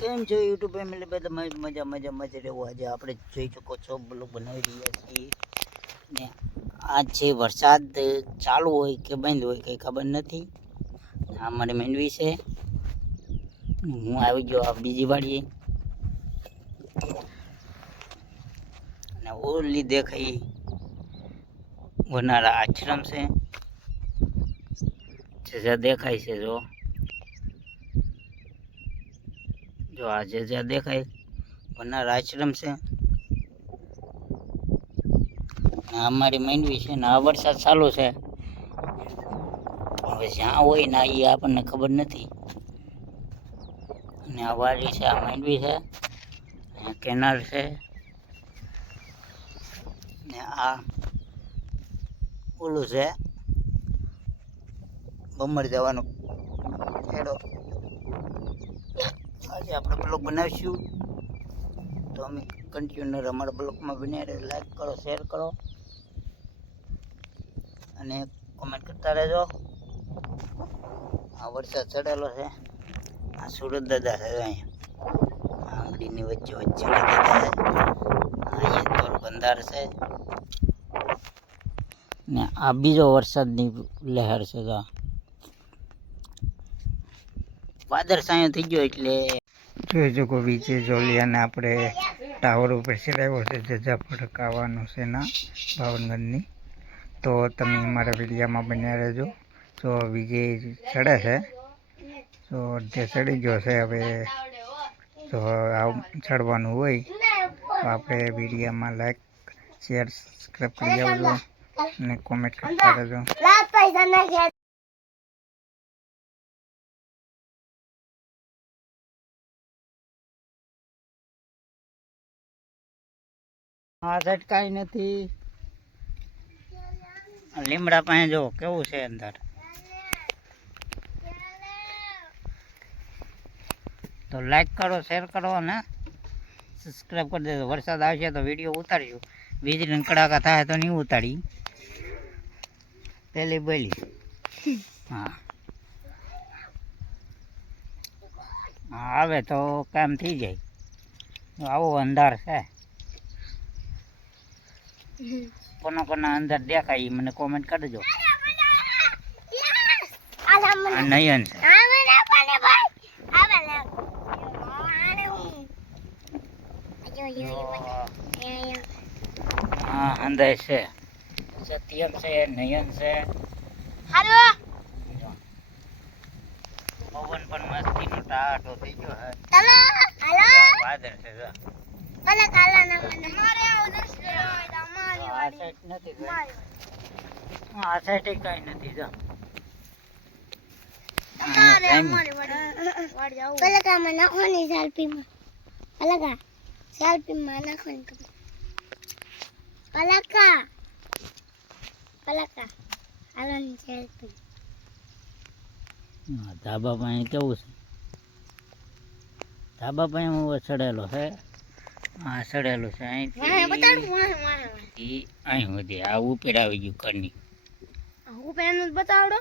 કેમ છો YouTube family બધા મજા રહેવું. આજે આપણે જોઈ શકો છો બ્લોગ બનાવી રહ્યા છીએ ને આજ છે વરસાદ ચાલુ હોય કે બંધ હોય કંઈ ખબર નથી. આ મારી મેંડવી છે, હું આવી ગયો આ બીજી વાડીએ અને ઓલી દેખાઈ વનારા આશ્રમ છે જે દેખાય છે. જો આજે જ્યાં દેખાય વનાર આશ્રમ છે. અમારી માંડવી છે ને આ વરસાદ ચાલુ છે. હવે જ્યાં હોય ને એ આપણને ખબર નથી. અને આ વાડી છે, આ માંડવી છે, કેનાલ છે ને આ ઓલું છે બમર જવાનો ખેડો. આજે આપણે બ્લોગ બનાવીશું તો અમે કન્ટિન્યુઅર અમારા બ્લોગમાં બન્યા રહે. લાઈક કરો, શેર કરો અને કોમેન્ટ કરતા રહેજો. આ વરસાદ ચડેલો છે. આ સુરત દાદા છે અહીંયા આંગળીની વચ્ચે દાદા છે. અહીંયા પોરબંદર છે ને આ બીજો વરસાદની લહેર છે. વાદળ સાયો થઈ ગયો એટલે જોઈ શકો વિજય જોલિયાને આપણે ટાવર ઉપર ચડાવ્યો છે. જજા ફડકાવવાનું છે ના ભાવનગરની. તો તમે મારા વિડીયોમાં બન્યા રહેજો. તો વિજય ચડે છે, તો જે ચડી ગયો છે હવે તો ચડવાનું હોય તો આપણે વિડીયોમાં લાઈક શેર સબસ્ક્રાઈબ કરી આવજો અને કોમેન્ટ કરતા રહેજો. હા ઝટકાઈ નથી. લીમડા પાસે જો કેવું છે અંદર. તો લાઈક કરો, શેર કરો અને સબસ્ક્રાઈબ કરી દેજો. વરસાદ આવશે તો વિડીયો ઉતારીશું. વીજળી કડાકા થાય તો નહીં ઉતારી પેલી બોલી. હા આવે તો કામ થઈ જાય. આવો અંધાર છે. કોના અંદર દેખાય મને કોમેન્ટ કરજો. નયન છે. હા અંદર છે. સત્યમ છે, નયન છે. પવન પણ મસ્તી નો ટાટો થઈ ગયો છે. વાદળ છે. આ સાઈડ કઈ નથી. ધાબા પાસે કેવું છે? ધાબા પાસે હું ચડેલો છે. હા ચડેલું છે. અહીં સુધી આ ઉપર આવી ગયું ઘરની. બતાવડો